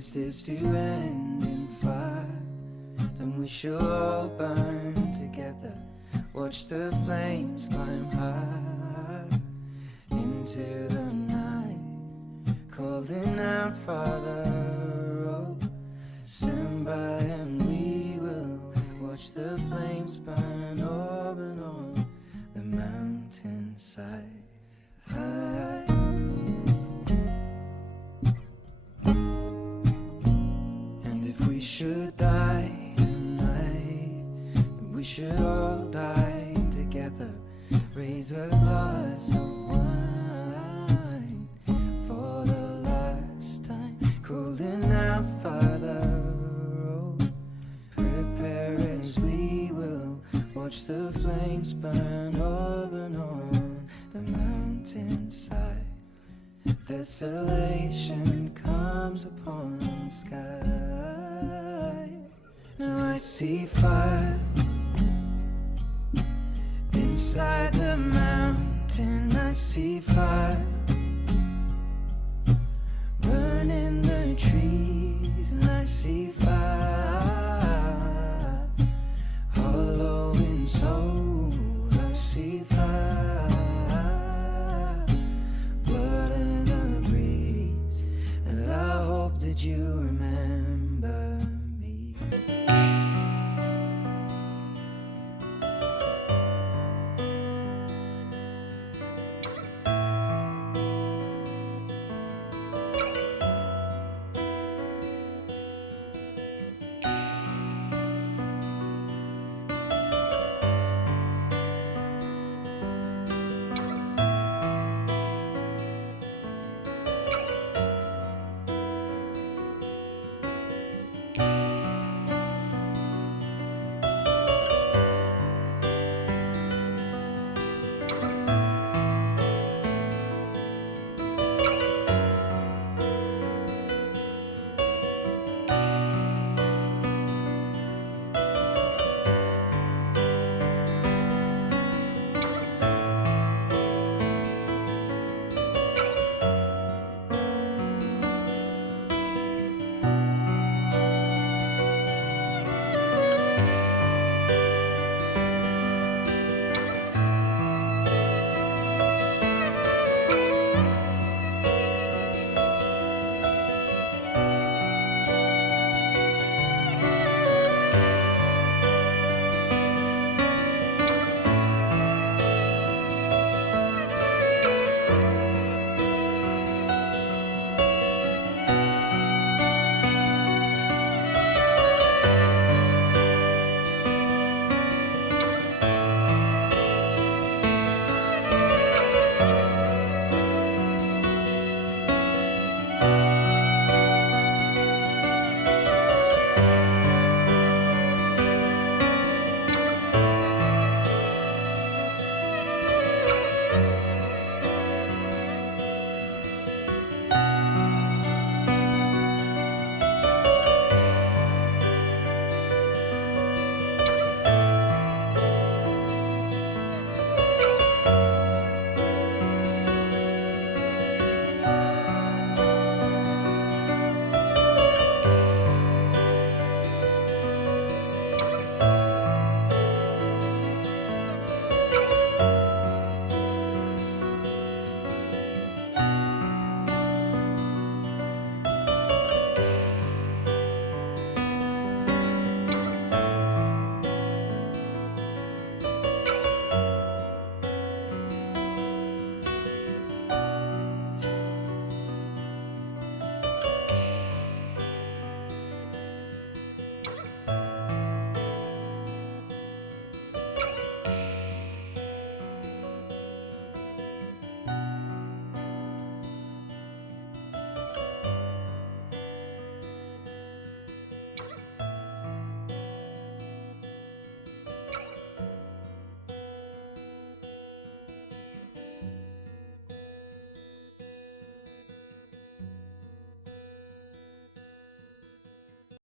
this is to end in fire, then we shall all burn together. Watch the flames climb high into the night, calling out, Father, oh, stand by and we will watch the flames burn open on the mountainside. And if we should die tonight, we should all die together. Raise a glass of wine for the last time, calling out, Father, oh, prepare as we will watch the flames burn open on the mountainside. Desolation comes upon the sky. Now I see fire inside the mountain. I see fire burning the trees, and I see fire